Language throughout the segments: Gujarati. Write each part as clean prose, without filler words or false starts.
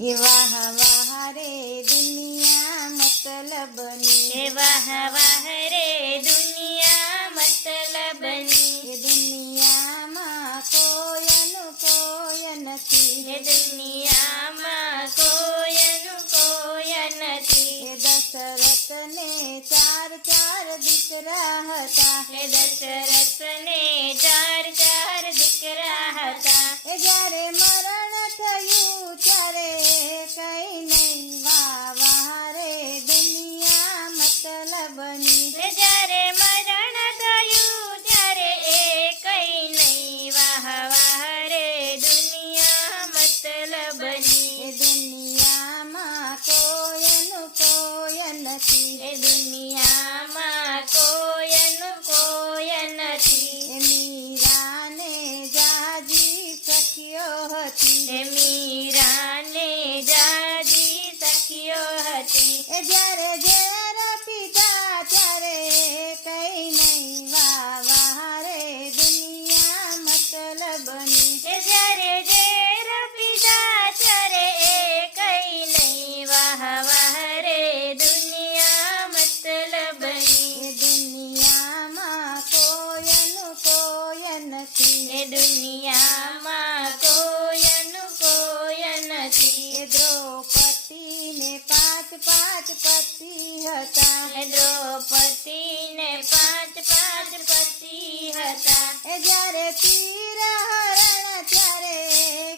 એ વાહ વાહ રે દુનિયા મતલબની, એ વાહ વાહ રે દુનિયા મતલબની, એ દુનિયામાં કોયનું કોઈ નથી, એ દુનિયામાં કોયનું કોઈ નથી. એ દશરથને ચાર ચાર દીકરા હતા, એ દશરથને ચાર ચાર દીકરા હતા. એ જ્યારે મરણ થયું ત્યારે કઈ નહીં, વાહ વાહ રે દુનિયા મતલબની, એ જ્યારે મરણ થયું ત્યારે એ કઈ નહીં, વાહ વાહ રે દુનિયા મતલબની, એ દુનિયામાં કોયનું કોઈ નથી, એ દુનિયામાં કોયનું કોઈ નથી. એ મીરાને જાજી સખીઓ હતી, એ મીરાને જાજી સખીઓ હતી. એ જ્યારે ઝેર પીધા ત્યારે કઈ નહીં, વાહ વાહ રે દુનિયા મતલબની, એ જ્યારે ઝેર પીધા ત્યારે એ કઈ નહીં, વાહ વાહ રે દુનિયા મતલબની, એ દુનિયામાં કોયનું કોઈ નથી, એ દુનિયામાં કોયનું કોઈ નથી. એ દ્રૌપદીને પાંચ પાંચ પતિ હતા, એ દ્રૌપદીને પાંચ પાંચ પતિ હતા. એ જ્યારે તીર હરણ ત્યારે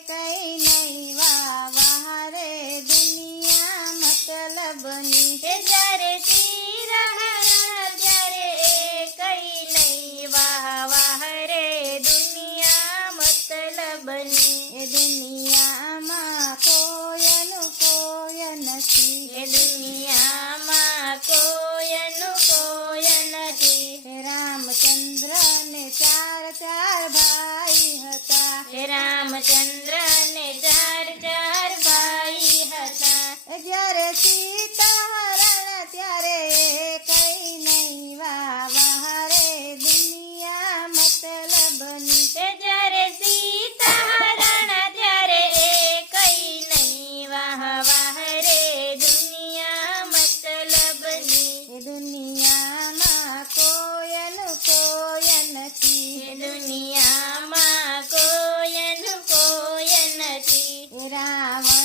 કઈ નહીં, વાહ વાહ રે દુનિયા મતલબની, એ જ્યારે તીર હરણ ત્યારે એ કઈ નહીં, વાહ વાહ રે દુનિયા મતલબની, એ દુનિયામાં કોયનું કોઈ નથી, એ દુનિયામાં કોયનું કોઈ નથી. એ રામચંદ્રને ચાર ચાર ભાઈ હતા, એ રામચંદ્રને ચાર ચાર ભાઈ હતા. એ જ્યારે સીતા હરણ ત્યારે કઈ નહીં, વાહ વાહ રે દુનિયા મતલબની, એ જ્યારે સીતા હરણ ત્યારે એ કઈ નહીં, વાહ વાહ રે દુનિયા મતલબની, એ દુનિયામાં કોયનું કોઈ નથી, એ દુનિયામાં કોયનું કોઈ નથી. એ રાવણ